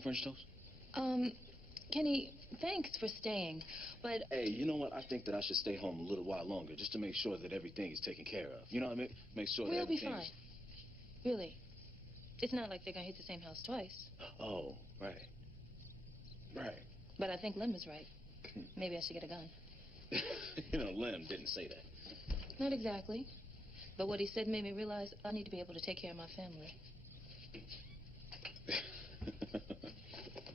French toast? Kenny, thanks for staying, but... Hey, you know what? I think that I should stay home a little while longer just to make sure that everything is taken care of. You know what I mean? Make sure that everything... We'll be fine. Really. It's not like they're gonna hit the same house twice. Oh, right. Right. But I think Lem was right. Maybe I should get a gun. You know, Lem didn't say that. Not exactly. But what he said made me realize I need to be able to take care of my family.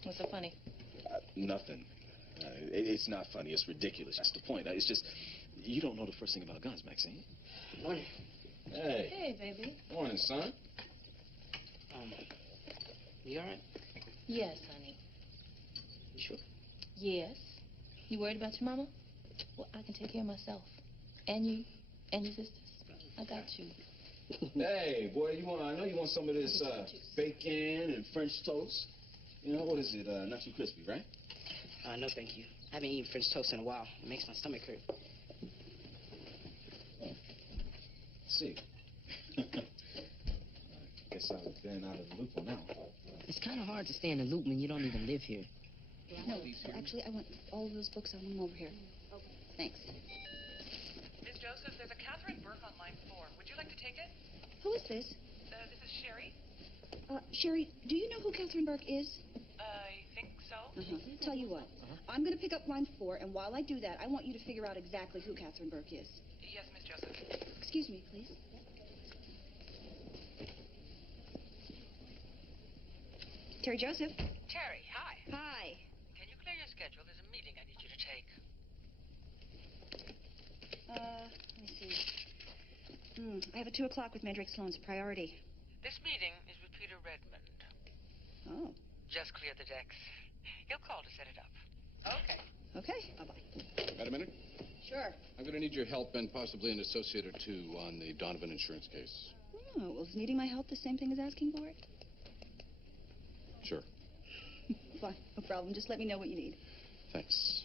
What's so funny? Nothing. It's not funny. It's ridiculous. That's the point. It's just, you don't know the first thing about guns, Maxine. Morning. Hey. Hey, baby. Morning, son. You all right? Yes, honey. You sure? Yes. You worried about your mama? Well, I can take care of myself. And you. And your sisters. I got you. Hey, boy, I know you want some of this bacon and French toast. You know, what is it? Not too crispy, right? No, thank you. I haven't eaten French toast in a while. It makes my stomach hurt. See. Guess I've been out of the loop on that one. It's kind of hard to stay in the loop when you don't even live here. No, actually, I want all of those books. I want them over here. Okay. Thanks. Miss Joseph, there's a Catherine Burke on line 4. Would you like to take it? Who is this? This is Sherry. Sherry, do you know who Catherine Burke is? I think so. Tell you what, I'm going to pick up line 4, and while I do that, I want you to figure out exactly who Catherine Burke is. Yes, Miss Joseph. Excuse me, please. Terry Joseph. Terry, hi. Hi. Can you clear your schedule? There's a meeting I need you to take. Let me see. I have a 2 o'clock with Mandrake Sloan's priority. This meeting is with Peter Redmond. Oh. Just cleared the decks. He'll call to set it up. Okay. Okay, bye-bye. Wait a minute. Sure. I'm going to need your help and possibly an associate or two on the Donovan insurance case. Oh, well, is needing my help the same thing as asking for it? Sure. Fine, no problem. Just let me know what you need. Thanks.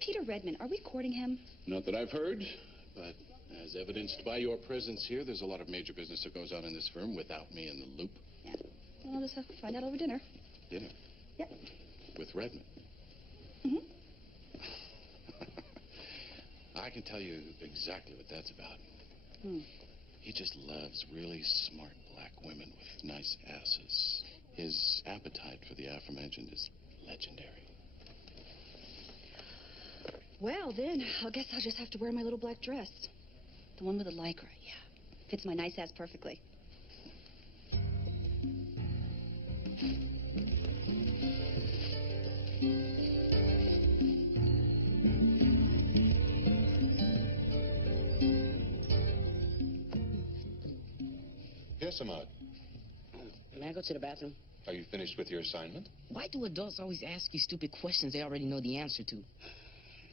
Peter Redmond, are we courting him? Not that I've heard, but as evidenced by your presence here, there's a lot of major business that goes on in this firm without me in the loop. Yeah. Well, I'll just have to find out over dinner. Dinner? Yep. With Redmond? Mm-hmm. I can tell you exactly what that's about. He just loves really smart black women with nice asses. His appetite for the aforementioned is legendary. Well, then, I guess I'll just have to wear my little black dress. The one with the lycra, yeah. Fits my nice ass perfectly. Yes, Ahmad. May I go to the bathroom? Are you finished with your assignment? Why do adults always ask you stupid questions they already know the answer to?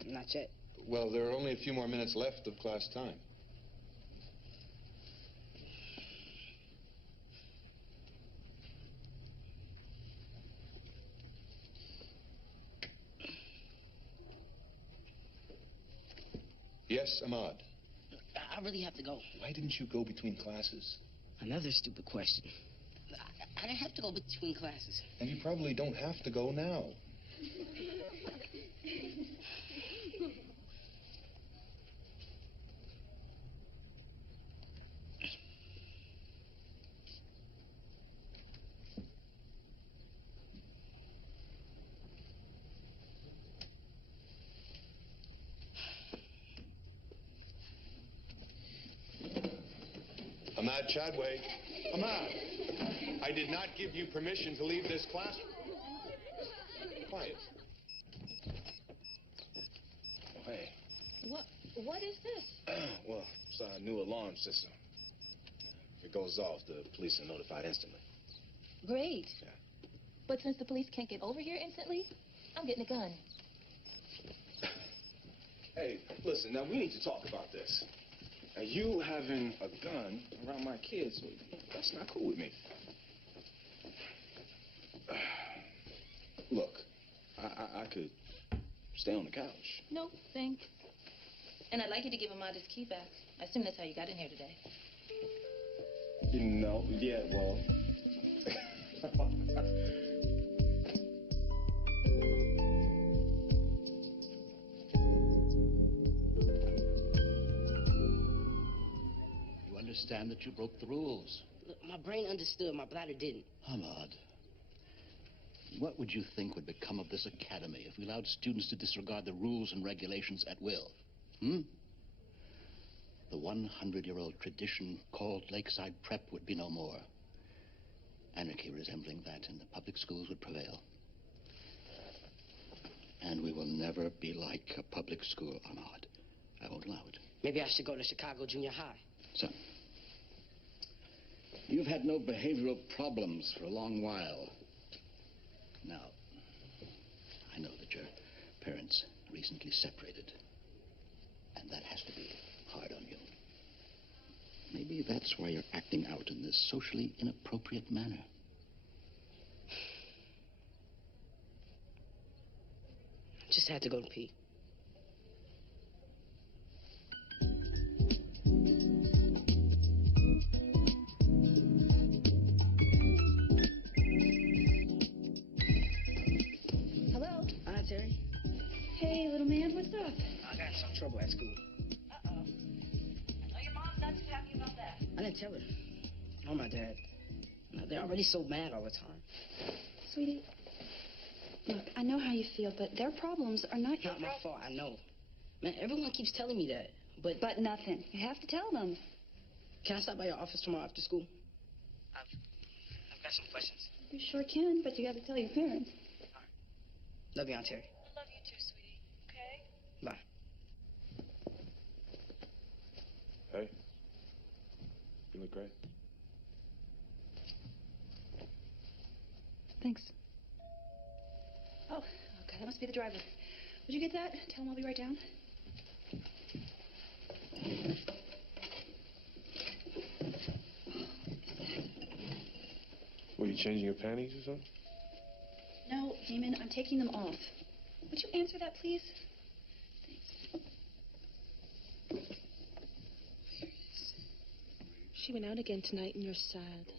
Not yet. Well, there are only a few more minutes left of class time. Yes, Ahmad. I really have to go. Why didn't you go between classes? Another stupid question. I didn't have to go between classes. And you probably don't have to go now. Ahmad Chadway. Ahmad, I did not give you permission to leave this classroom. Quiet. Hey. What is this? Well, it's our new alarm system. If it goes off, the police are notified instantly. Great. Yeah. But since the police can't get over here instantly, I'm getting a gun. Hey, listen, now we need to talk about this. Now, you having a gun around my kids, that's not cool with me. Look, I could stay on the couch. No, thanks. And I'd like you to give him his key back. I assume that's how you got in here today. You know, yeah, well... understand that you broke the rules. Look, my brain understood, my bladder didn't. Ahmad, what would you think would become of this academy if we allowed students to disregard the rules and regulations at will? The 100-year-old tradition called Lakeside Prep would be no more. Anarchy resembling that in the public schools would prevail. And we will never be like a public school, Ahmad. I won't allow it. Maybe I should go to Chicago Junior High. Son, you've had no behavioral problems for a long while. Now, I know that your parents recently separated, and that has to be hard on you. Maybe that's why you're acting out in this socially inappropriate manner. Just had to go to pee. Hello? Hi, Terry. Hey, little man, what's up? I got in some trouble at school. Uh-oh. Oh, your mom's not too happy about that. I didn't tell her. Or my dad. You know, they're already so mad all the time. Sweetie, look, I know how you feel, but their problems are not your Not my fault, I know. Man, everyone keeps telling me that, but... But nothing. You have to tell them. Can I stop by your office tomorrow after school? I've got some questions. You sure can, but you got to tell your parents. Love you, Aunt Terry. I love you too, sweetie. Okay? Bye. Hey. You look great. Thanks. Oh, okay, that must be the driver. Would you get that? Tell him I'll be right down. Were you changing your panties or something? No, Heyman, I'm taking them off. Would you answer that, please? Thanks. She went out again tonight and you're sad.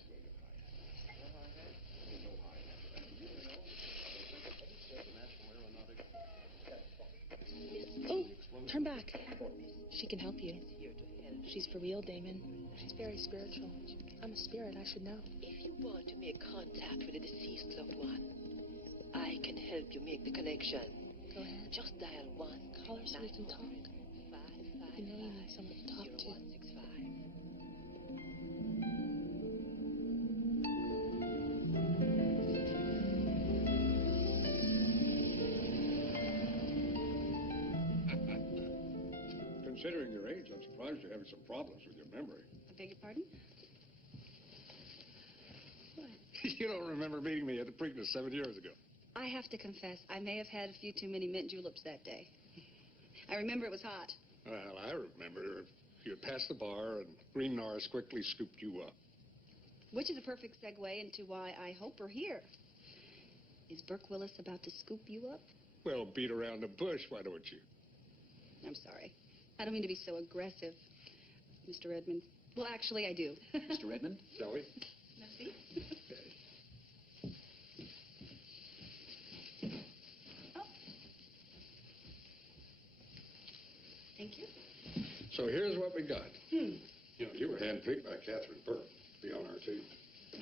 Oh, turn back. She can help you. She's for real, Damon. She's very spiritual. I'm a spirit, I should know. If you want to make contact with a deceased loved one, I can help you make the connection. Go ahead. Just dial 1. Call her so we can talk. You know you need someone to talk to. Considering your age, I'm surprised you're having some problems with your memory. I beg your pardon? What? You don't remember meeting me at the Preakness 7 years ago. I have to confess, I may have had a few too many mint juleps that day. I remember it was hot. Well, I remember you had passed the bar and Green Norris quickly scooped you up. Which is a perfect segue into why I hope we're here. Is Burke Willis about to scoop you up? Well, beat around the bush, why don't you? I'm sorry. I don't mean to be so aggressive, Mr. Redmond. Well, actually, I do. Mr. Redmond? Shall we? Merci. Oh. Thank you. So here's what we got. You know, you were handpicked by Catherine Burke to be on our team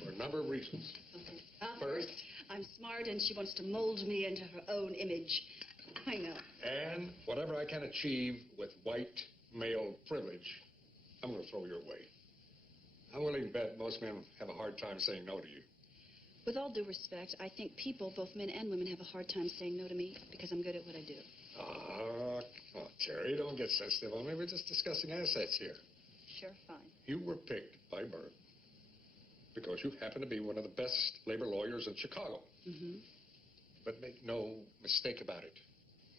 for a number of reasons. Okay. First, I'm smart and she wants to mold me into her own image. I know. and whatever I can achieve with white male privilege, I'm going to throw your way. I'm willing to bet most men have a hard time saying no to you. With all due respect, I think people, both men and women, have a hard time saying no to me because I'm good at what I do. Ah, come on, Terry, don't get sensitive on me. We're just discussing assets here. Sure, fine. You were picked by Burke because you happen to be one of the best labor lawyers in Chicago. Mm-hmm. But make no mistake about it.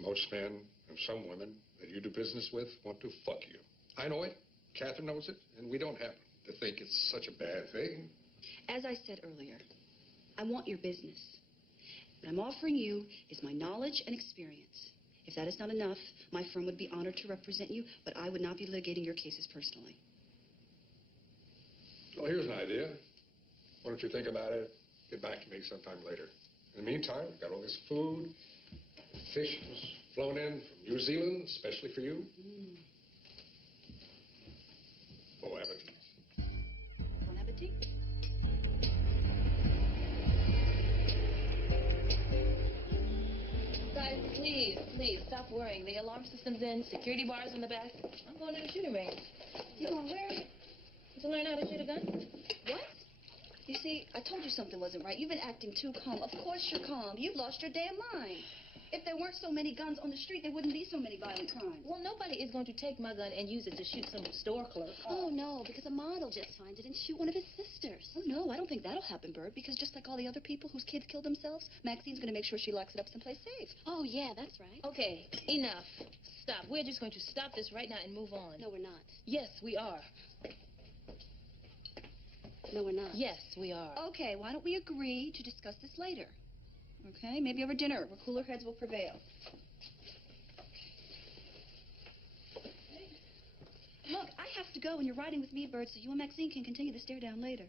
Most men and some women that you do business with want to fuck you. I know it. Catherine knows it. And we don't happen to think it's such a bad thing. As I said earlier, I want your business. What I'm offering you is my knowledge and experience. If that is not enough, my firm would be honored to represent you, but I would not be litigating your cases personally. Well, here's an idea. Why don't you think about it? Get back to me sometime later. In the meantime, we've got all this food. Fish was flown in from New Zealand, especially for you. Bon appetit. Please, stop worrying. The alarm system's in, security bars in the back. I'm going to the shooting range. You going where? To learn how to shoot a gun? What? You see, I told you something wasn't right. You've been acting too calm. Of course you're calm. You've lost your damn mind. If there weren't so many guns on the street, there wouldn't be so many violent crimes. Well, nobody is going to take my gun and use it to shoot some store clerk. Oh, no, because a model just finds it and shoot one of his sisters. Oh, no, I don't think that'll happen, Bird, because just like all the other people whose kids killed themselves, Maxine's going to make sure she locks it up someplace safe. Oh, yeah, that's right. Okay, enough. Stop. We're just going to stop this right now and move on. No, we're not. Yes, we are. No, we're not. Yes, we are. Okay, why don't we agree to discuss this later? Okay, maybe over dinner, where cooler heads will prevail. Look, I have to go, and you're riding with me, Bird, so you and Maxine can continue the stare down later.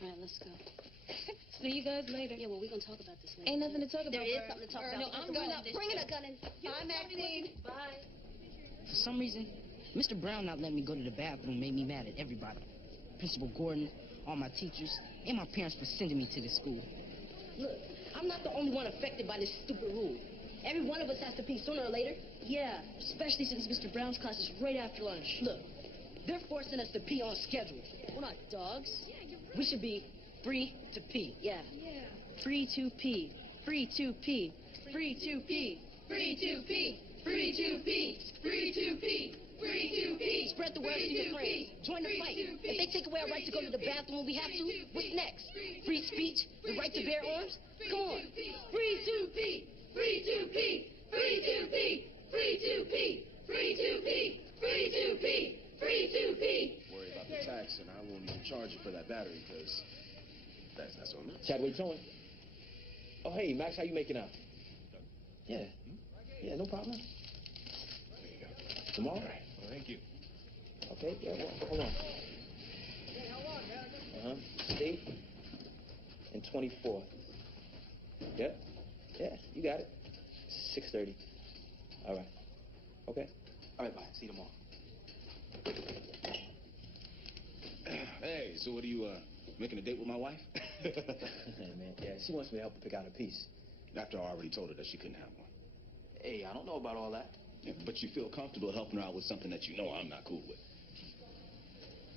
All right, let's go. See you guys later. Yeah, well, we're going to talk about this later. Ain't nothing to talk about. There is Bird. something to talk Bird, about. No, I'm going going up. this Bring trip. a gun in. Bye, Maxine. Bye. For some reason, Mr. Brown not letting me go to the bathroom made me mad at everybody. Principal Gordon, all my teachers, and my parents for sending me to this school. Look, I'm not the only one affected by this stupid rule. Every one of us has to pee sooner or later. Yeah, especially since Mr. Brown's class is right after lunch. Look, they're forcing us to pee on schedule. We're not dogs. Yeah, you're right. We should be free to pee. Yeah. Yeah. Free to pee. Free to pee. Free to pee. Free to pee. Free to pee. Free to pee. Free to pee. Spread the word to your friends. Join the fight. If they take away our right to go to the bathroom when we have to, what's next? Free speech? The right to bear arms? Come on. Free to pee. Free to pee. Free to pee. Free to pee. Free to pee. Free to pee. Free to pee. Worry about the tax, and I won't even charge you for that battery, because that's on me. Chadwick Towing. Oh, hey, Max, how you making out? Yeah. Yeah, no problem. There you go. Tomorrow? All right. Well, thank you. Okay, yeah, well, hold on. State and 24. Yep. Yeah, you got it. 6:30. All right. Okay. All right, bye. See you tomorrow. Hey, so what are you, making a date with my wife? Hey, man, yeah, she wants me to help her pick out a piece. After I already told her that she couldn't have one. Hey, I don't know about all that. Yeah, but you feel comfortable helping her out with something that you know I'm not cool with.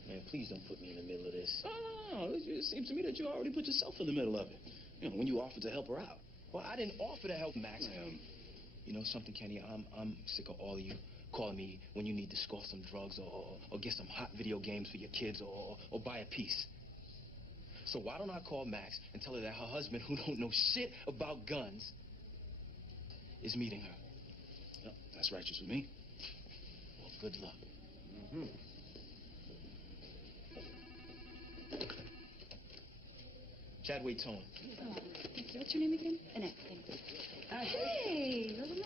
Man, please don't put me in the middle of this. Oh, no, it seems to me that you already put yourself in the middle of it. You know, when you offered to help her out. Well, I didn't offer to help Max. You know something, Kenny? I'm sick of all of you calling me when you need to score some drugs or get some hot video games for your kids or buy a piece. So why don't I call Max and tell her that her husband, who don't know shit about guns, is meeting her? Yep, that's righteous with me. Well, good luck. Mm-hmm. Chadwick Tone. Oh, thank you. What's your name again? Annette. Hey, little man.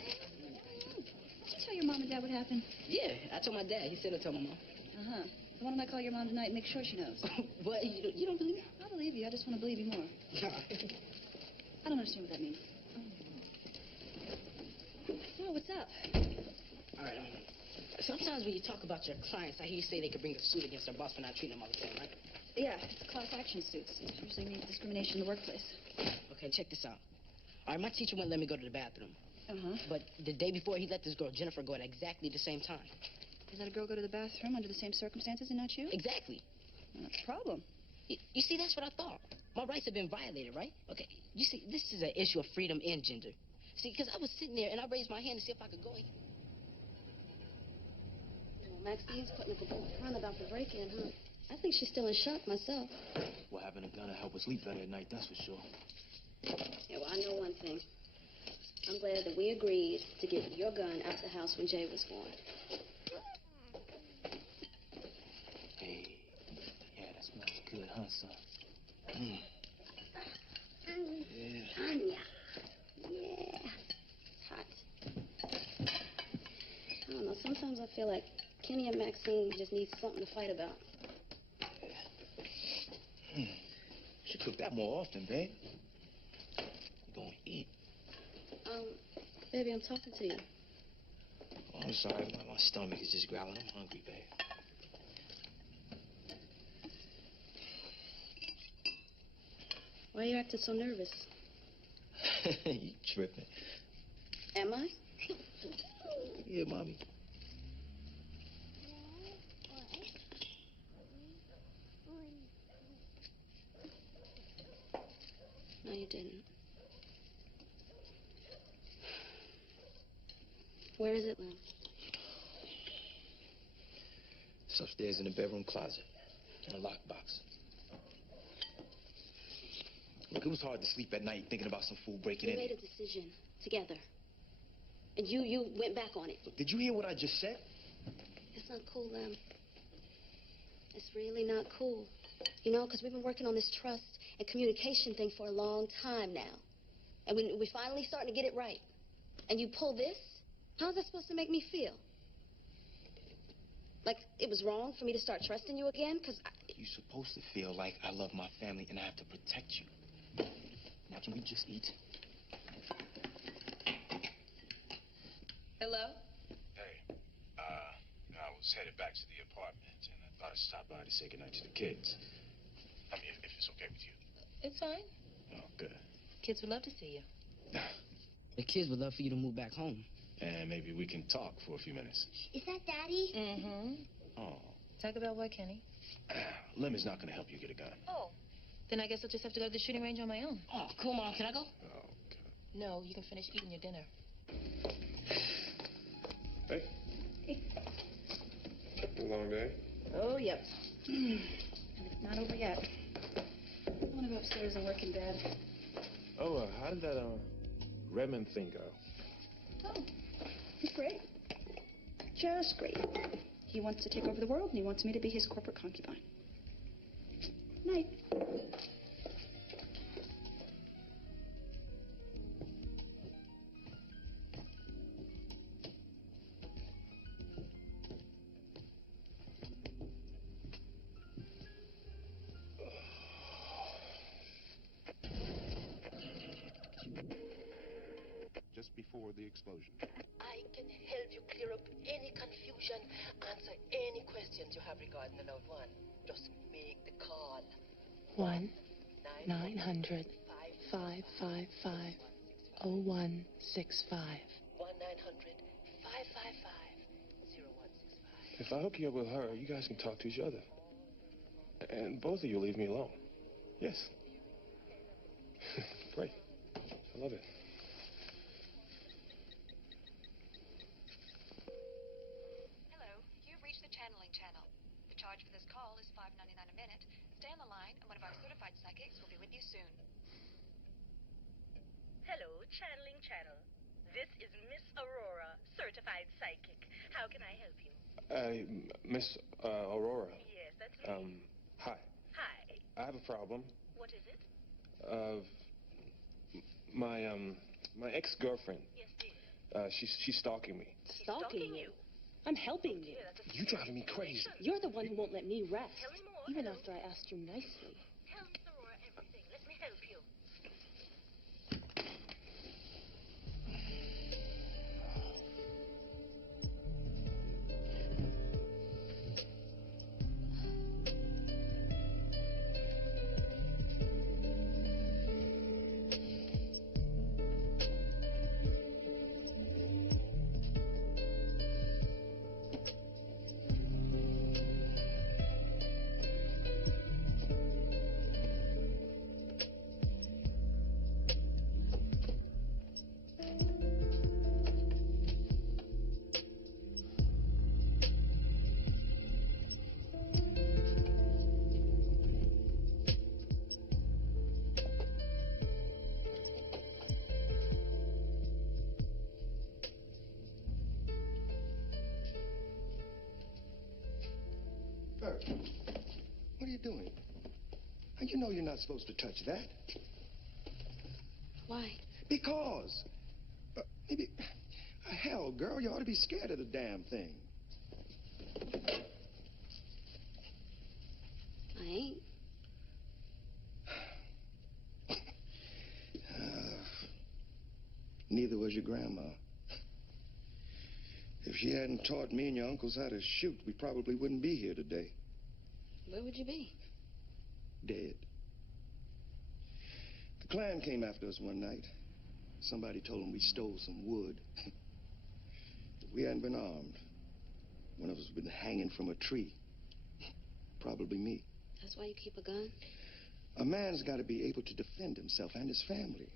Did you tell your mom and dad what happened? Yeah, I told my dad. He said I'll tell my mom. Uh-huh. Why don't I call your mom tonight and make sure she knows? What? You don't believe me? I believe you. I just want to believe you more. I don't understand what that means. Oh, what's up? All right. Sometimes when you talk about your clients, I hear you say they could bring a suit against their boss for not treating them all the same, right? Yeah, it's class action suits. It usually means discrimination in the workplace. Okay, check this out. All right, my teacher wouldn't let me go to the bathroom. Uh-huh. But the day before, he let this girl, Jennifer, go at exactly the same time. He let a girl go to the bathroom under the same circumstances and not you? Exactly. Well, that's a problem. You see, that's what I thought. My rights have been violated, right? Okay, you see, this is an issue of freedom and gender. See, because I was sitting there and I raised my hand to see if I could go in. Well, Maxine's putting up a good front about the break-in, huh? I think she's still in shock myself. Well, having a gun to help her sleep better at night, that's for sure. Yeah, well, I know one thing. I'm glad that we agreed to get your gun out the house when Jay was born. Hey, yeah, that smells good, huh, son? Yeah. Anya. Yeah. It's hot. I don't know, sometimes I feel like Kenny and Maxine just need something to fight about. Should cook that more often, babe. You gonna eat? Baby, I'm talking to you. Oh, I'm sorry, my stomach is just growling. I'm hungry, babe. Why are you acting so nervous? You tripping. Am I? Yeah, Mommy. No, you didn't. Where is it, Lem? It's upstairs in the bedroom closet. In a lockbox. Look, it was hard to sleep at night thinking about some fool breaking We in. made a decision together. And you went back on it. Look, did you hear what I just said? It's not cool, Lem. It's really not cool. You know, because we've been working on this trust and communication thing for a long time now. And we're finally starting to get it right. And you pull this? How's that supposed to make me feel? Like it was wrong for me to start trusting you again? Because You're supposed to feel like I love my family and I have to protect you. Now, can we just eat? Hello? Hey, I was headed back to the apartment, and I thought I'd stop by to say goodnight to the kids. I mean, if it's okay with you. It's fine. Oh, good. Kids would love to see you. The kids would love for you to move back home. And maybe we can talk for a few minutes. Is that Daddy? Mm-hmm. Oh. Talk about what, Kenny? Lem is not going to help you get a gun. Oh. Then I guess I'll just have to go to the shooting range on my own. Oh, come on. Can I go? Oh, God. No, you can finish eating your dinner. Hey. A long day? Oh, yep. And it's not over yet. I want to go upstairs and work in bed. Oh, how did that Redmond thing go? Oh, it's great. Just great. He wants to take over the world, and he wants me to be his corporate concubine. Night. Just before the explosion. I can help you clear up any confusion, answer any questions you have regarding the loved one. Just make the call. 1-900-555-0165. 1-900-555-0165. If I hook you up with her, you guys can talk to each other. And both of you leave me alone. Yes. Great. I love it. Hello, you've reached the channeling channel. The charge for this call is $5.99 a minute. Stay on the line, and one of our certified psychics will be with you soon. Hello, Channeling Channel. This is Miss Aurora, certified psychic. How can I help you? Miss Aurora. Yes, that's me. Hi. Hi. I have a problem. What is it? My ex-girlfriend. Yes, dear. She's stalking me. Stalking you? I'm helping you. You driving me crazy. You're the one who won't let me rest. Tell me more. Even after I asked you nicely. Tell Miss Aurora everything. Let me help you. Bert, what are you doing? You know you're not supposed to touch that. Why? Because. Maybe. Hell, girl, you ought to be scared of the damn thing. I ain't. Neither was your grandma. If she hadn't taught me and your uncles how to shoot, we probably wouldn't be here today. Where would you be? Dead. The Klan came after us one night. Somebody told him we stole some wood. If we hadn't been armed, one of us would have been hanging from a tree. Probably me. That's why you keep a gun? A man's got to be able to defend himself and his family.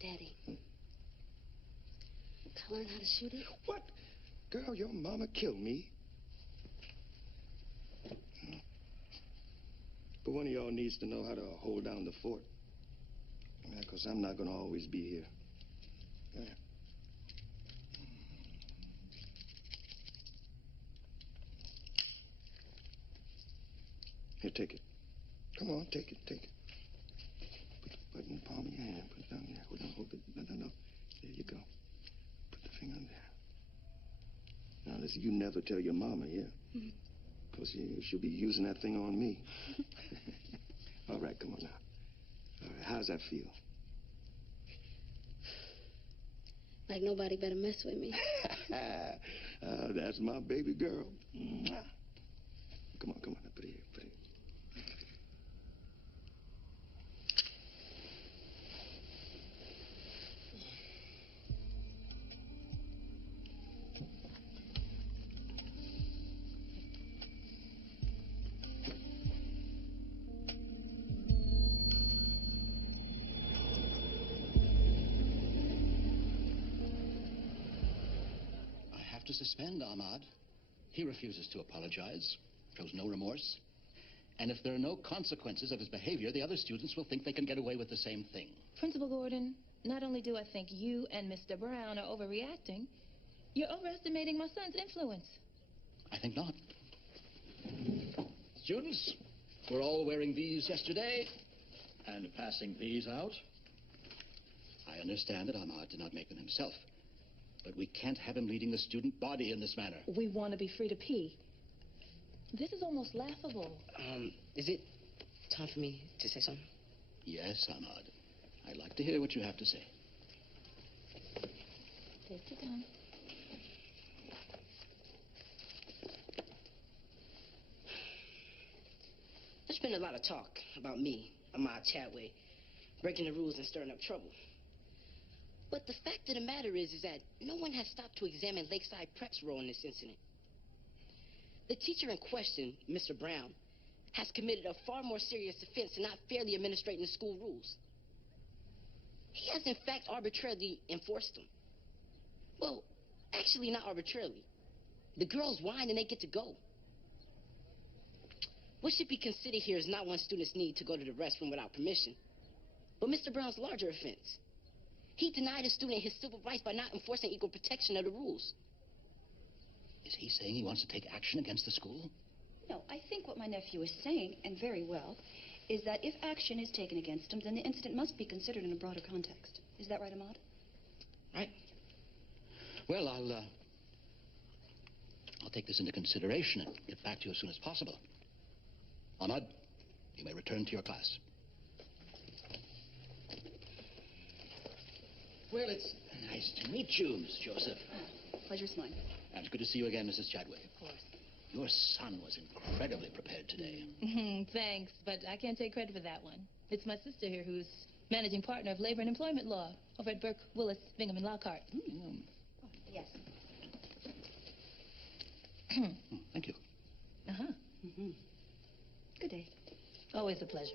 Daddy. Can I learn how to shoot it? What? Girl, your mama killed me. But one of y'all needs to know how to hold down the fort. Because I'm not going to always be here. Yeah. Here, take it. Come on, take it, take it. Put the button in the palm of your hand. Put it down there. Hold on, hold it. No, no, no. There you go. Put the finger on there. Now, listen, you never tell your mama, yeah? Because she'll be using that thing on me. All right, come on now. All right, how's that feel? Like nobody better mess with me. That's my baby girl. Come on, come on. Put it here, put it here. To suspend Ahmad. He refuses to apologize, shows no remorse. And if there are no consequences of his behavior, the other students will think they can get away with the same thing. Principal Gordon, not only do I think you and Mr. Brown are overreacting, you're overestimating my son's influence. I think not. Students, we're all wearing these yesterday and passing these out. I understand that Ahmad did not make them himself. But we can't have him leading the student body in this manner. We want to be free to pee. This is almost laughable. Is it time for me to say something? Yes, Ahmad. I'd like to hear what you have to say. Take your time. There's been a lot of talk about me, Ahmad Chadway, breaking the rules and stirring up trouble. But the fact of the matter is that no one has stopped to examine Lakeside Prep's role in this incident. The teacher in question, Mr. Brown, has committed a far more serious offense in not fairly administrating the school rules. He has, in fact, arbitrarily enforced them. Well, actually, not arbitrarily. The girls whine and they get to go. What should be considered here is not one student's need to go to the restroom without permission, but Mr. Brown's larger offense. He denied a student his civil rights by not enforcing equal protection of the rules. Is he saying he wants to take action against the school? No, I think what my nephew is saying, and very well, is that if action is taken against him, then the incident must be considered in a broader context. Is that right, Ahmad? Right. Well, I'll take this into consideration and get back to you as soon as possible. Ahmad, you may return to your class. Well, it's nice to meet you, Miss Joseph. Pleasure's mine. And it's good to see you again, Mrs. Chadway. Of course. Your son was incredibly prepared today. Thanks, but I can't take credit for that one. It's my sister here who's managing partner of labor and employment law over at Burke, Willis, Bingham, and Lockhart. Yes. Thank you. Uh-huh. Good day. Always a pleasure.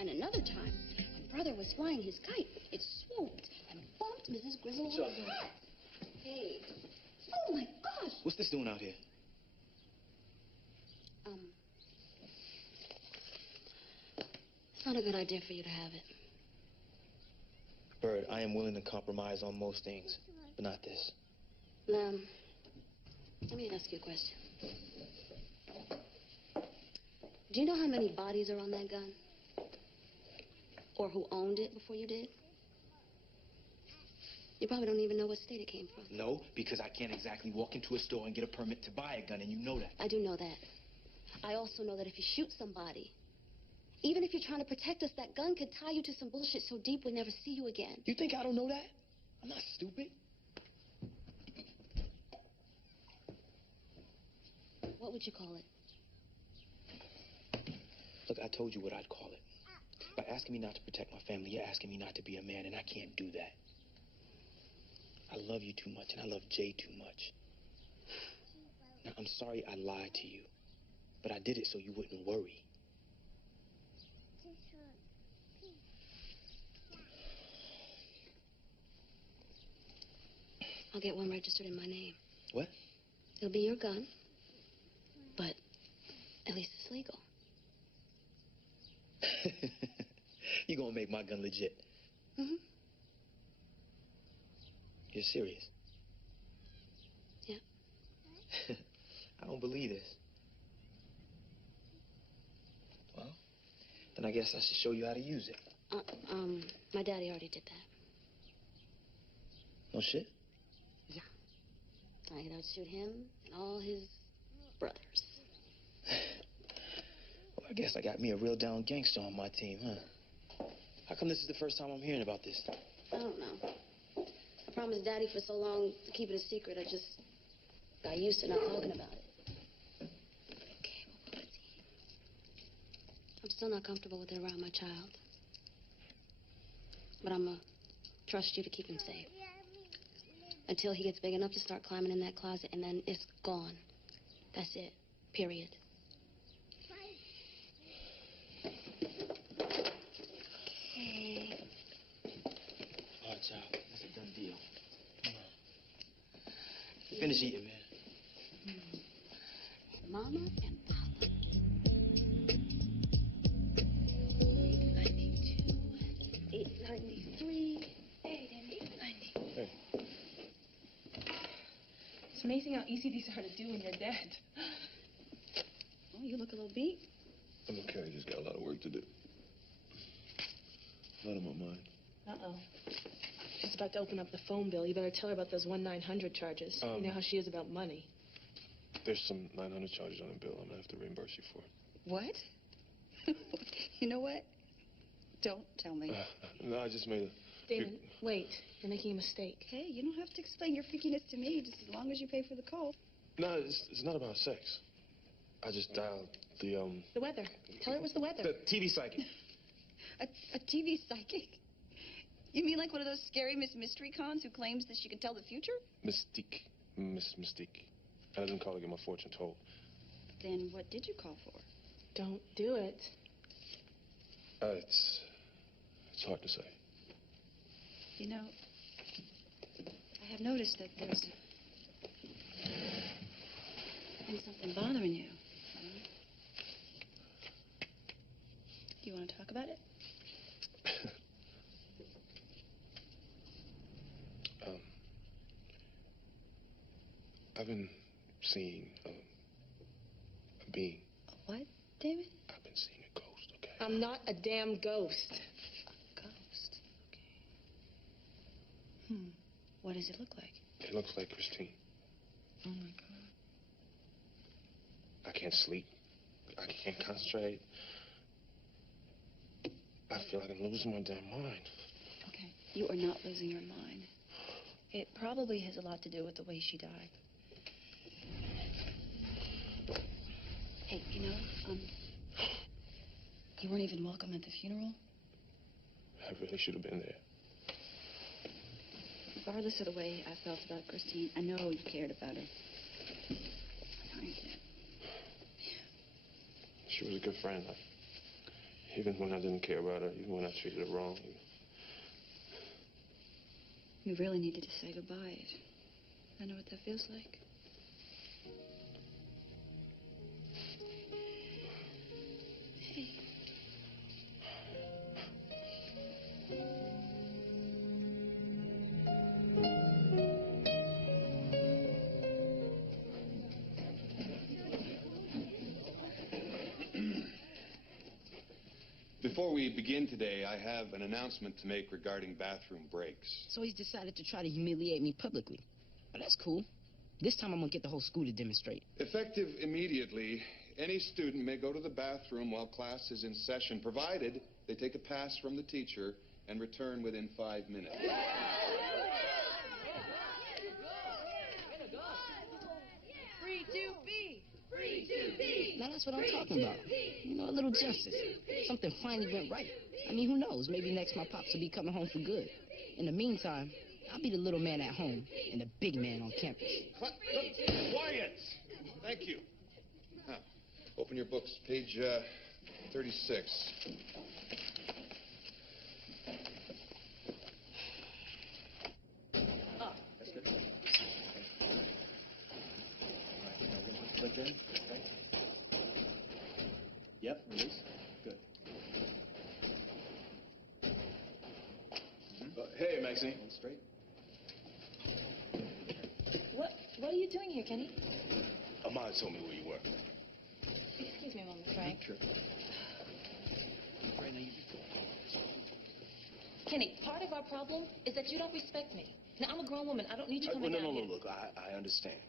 And another time, my brother was flying his kite. It swooped and bumped Mrs. Grizzle on the hat. Hey. Oh, my gosh. What's this doing out here? It's not a good idea for you to have it. Bird, I am willing to compromise on most things, but not this. Let me ask you a question. Do you know how many bodies are on that gun? Or who owned it before you did? You probably don't even know what state it came from. No, because I can't exactly walk into a store and get a permit to buy a gun, and you know that. I do know that. I also know that if you shoot somebody, even if you're trying to protect us, that gun could tie you to some bullshit so deep we'll never see you again. You think I don't know that? I'm not stupid. What would you call it? Look, I told you what I'd call it. By asking me not to protect my family, you're asking me not to be a man, and I can't do that. I love you too much, and I love Jay too much. Now, I'm sorry I lied to you, but I did it so you wouldn't worry. I'll get one registered in my name. What? It'll be your gun, but at least it's legal. You gonna make my gun legit? Mm-hmm. You're serious? Yeah. I don't believe this. Well, then I guess I should show you how to use it. My daddy already did that. No shit? Yeah. I could outshoot him and all his brothers. Well, I guess I got me a real down gangster on my team, huh? How come this is the first time I'm hearing about this? I don't know. I promised Daddy for so long to keep it a secret, I just got used to not talking about it. Okay, I'm still not comfortable with it around my child. But I'm gonna trust you to keep him safe. Until he gets big enough to start climbing in that closet, and then it's gone. That's it. Period. Hey. All right, child. That's a done deal. Come on. Finish eating, man. Mama and Papa. 892, 893, 890. Hey. It's amazing how easy these are to do when you're dead. Oh, you look a little beat. I'm okay. I just got a lot of work to do. Not on my mind. Uh-oh. She's about to open up the phone bill. You better tell her about those 1-900 charges. You know how she is about money. There's some 900 charges on the bill. I'm gonna have to reimburse you for it. What? You know what? Don't tell me. No, I just made a... Damon, wait. You're making a mistake. Hey, you don't have to explain your freakiness to me, just as long as you pay for the call. No, it's not about sex. I just dialed the, The weather. Tell her it was the weather. The TV psychic. A TV psychic? You mean like one of those scary Miss Mystery Cons who claims that she can tell the future? Mystique. Miss Mystique. I didn't call to get my fortune told. Then what did you call for? Don't do it. It's hard to say. You know, I have noticed that there's been something bothering you. Do you want to talk about it? I've been seeing a being. A what, David? I've been seeing a ghost, okay? I'm not a damn ghost. A ghost? Okay. What does it look like? It looks like Christine. Oh, my God. I can't sleep. I can't concentrate. I feel like I'm losing my damn mind. Okay, you are not losing your mind. It probably has a lot to do with the way she died. Hey, you know, you weren't even welcome at the funeral. I really should have been there. Regardless of the way I felt about Christine, I know you cared about her. I know you did. She was a good friend. Even when I didn't care about her, even when I treated her wrong. You really needed to say goodbye. I know what that feels like. Hey. Before we begin today, I have an announcement to make regarding bathroom breaks. So he's decided to try to humiliate me publicly. Well, that's cool. This time I'm gonna get the whole school to demonstrate. Effective immediately, any student may go to the bathroom while class is in session, provided they take a pass from the teacher and return within 5 minutes. Free to be. Free Now that's what I'm talking about. You know, a little justice. Something finally went right. I mean, who knows? Maybe next my pops will be coming home for good. In the meantime, I'll be the little man at home and the big man on campus. Quiet! Thank you. Now, open your books, page 36. Oh, that's good. Click in. Okay. Yep, release. Good. Hey, Maxine. Straight. What are you doing here, Kenny? Ahmad told me where you were. Excuse me a moment, Frank. Sure. Right now, Kenny, part of our problem is that you don't respect me. Now, I'm a grown woman. I don't need you coming down here. Look, I understand.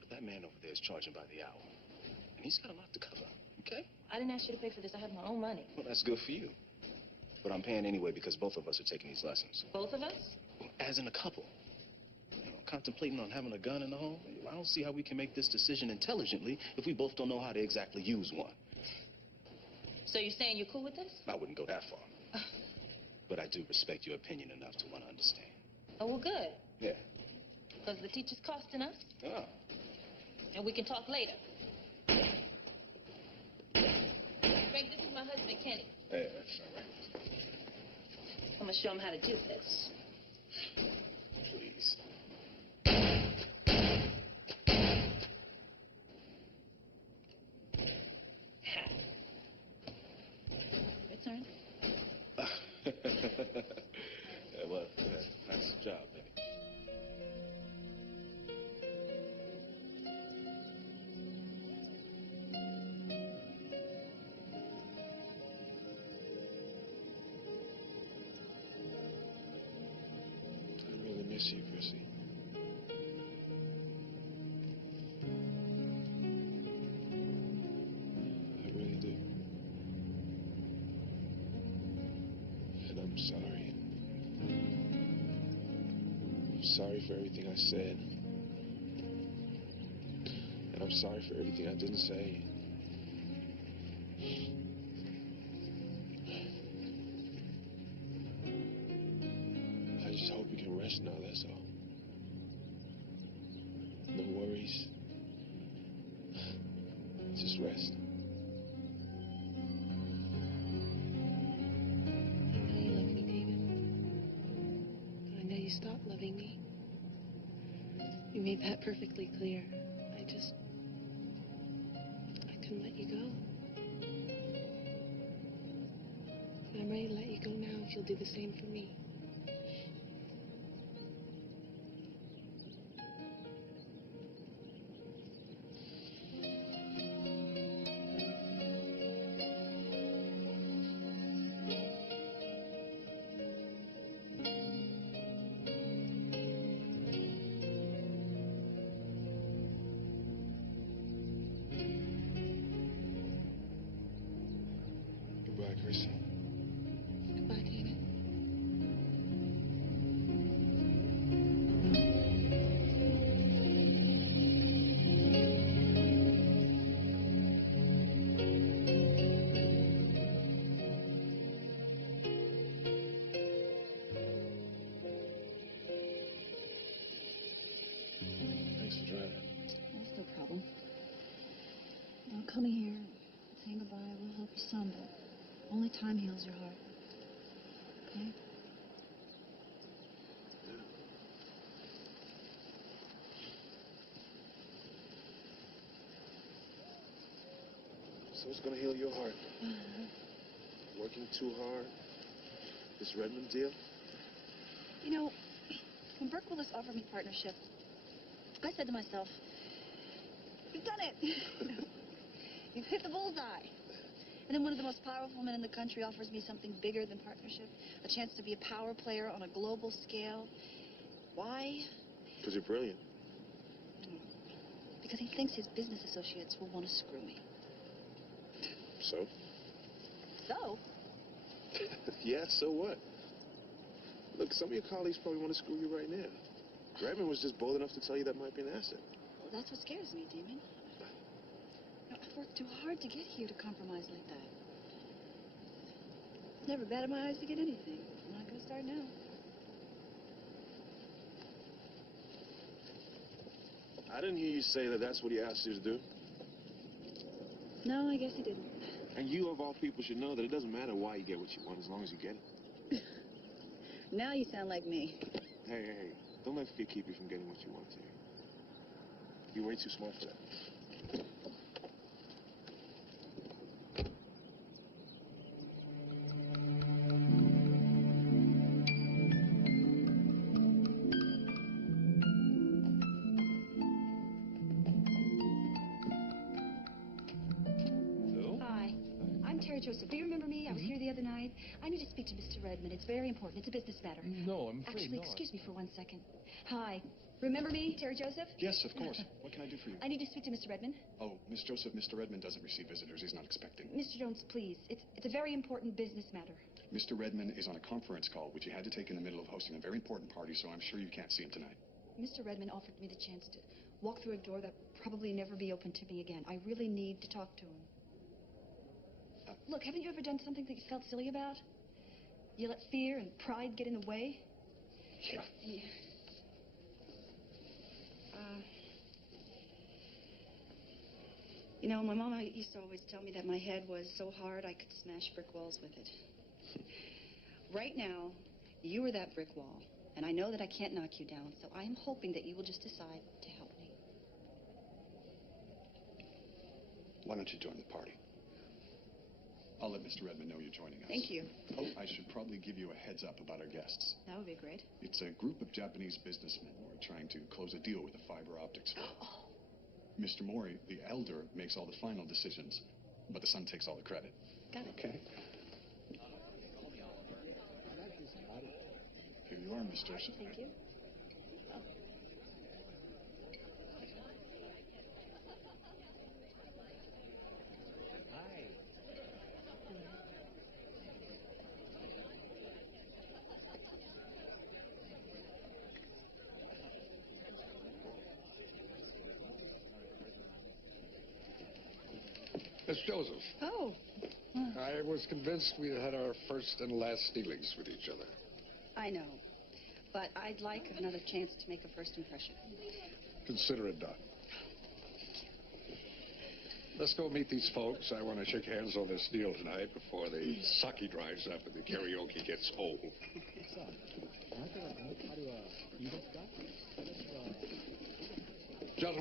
But that man over there is charging by the hour. And he's got a lot to cover, okay? I didn't ask you to pay for this. I have my own money. Well, that's good for you. But I'm paying anyway because both of us are taking these lessons. Both of us? As in a couple. You know, contemplating on having a gun in the home. I don't see how we can make this decision intelligently if we both don't know how to exactly use one. So you're saying you're cool with this? I wouldn't go that far. But I do respect your opinion enough to want to understand. Oh, well, good. Yeah. Because the teacher's costing us. Oh. And we can talk later. Frank, this is my husband, Kenny. Hey, that's all right. I'm going to show him how to do this. Please. Your turn. Yeah, well, nice job, baby. I really miss you, Chrissy. I really do. And I'm sorry. I'm sorry for everything I said. And I'm sorry for everything I didn't say. I just hope you can rest now, that's all. No worries. Just rest. I know you love me, David. But I know you stopped loving me. You made that perfectly clear. I couldn't let you go. But I'm ready to let you go now if you'll do the same for me. Goodbye, Chrissy. Goodbye, David. Thanks for driving. That's no problem. Now, coming here, saying goodbye will help you some, but only time heals your heart. Okay? So what's gonna heal your heart? Working too hard? This Redmond deal? You know, when Burke Willis offered me partnership, I said to myself, you've done it. You've hit the bullseye. And then one of the most powerful men in the country offers me something bigger than partnership, a chance to be a power player on a global scale. Why? Because you're brilliant. Because he thinks his business associates will want to screw me. So? So? Yeah, so what? Look, some of your colleagues probably want to screw you right now. Redmond was just bold enough to tell you that might be an asset. Well, that's what scares me, Demon. I've worked too hard to get here to compromise like that. Never batted my eyes to get anything. I'm not going to start now. I didn't hear you say that that's what he asked you to do. No, I guess he didn't. And you, of all people, should know that it doesn't matter why you get what you want as long as you get it. Now you sound like me. Hey. Don't let fear keep you from getting what you want to. You're way too smart for that. Hi. I'm Terry Joseph. Do you remember me? I was here the other night. I need to speak to Mr. Redmond. It's very important. It's a business matter. No, I'm afraid Actually, not. excuse me for 1 second. Hi. Remember me, Terry Joseph? Yes, of course. What can I do for you? I need to speak to Mr. Redmond. Oh, Miss Joseph, Mr. Redmond doesn't receive visitors. He's not expecting. Mr. Jones, please. It's a very important business matter. Mr. Redmond is on a conference call, which he had to take in the middle of hosting a very important party, so I'm sure you can't see him tonight. Mr. Redmond offered me the chance to walk through a door that will probably never be open to me again. I really need to talk to him. Look, haven't you ever done something that you felt silly about? You let fear and pride get in the way? Yeah. You know, my mama used to always tell me that my head was so hard I could smash brick walls with it. Right now, you are that brick wall, and I know that I can't knock you down, so I am hoping that you will just decide to help me. Why don't you join the party? I'll let Mr. Redmond know you're joining us. Thank you. Oh, I should probably give you a heads up about our guests. That would be great. It's a group of Japanese businessmen who are trying to close a deal with a fiber optics firm. Mr. Mori, the elder, makes all the final decisions, but the son takes all the credit. Got it. Okay. Here you are, Miss Joseph. Thank you. Miss Joseph. Oh. I was convinced we had our first and last dealings with each other. I know, but I'd like another chance to make a first impression. Consider it done. Let's go meet these folks. I want to shake hands on this deal tonight before the sake dries up and the karaoke gets old.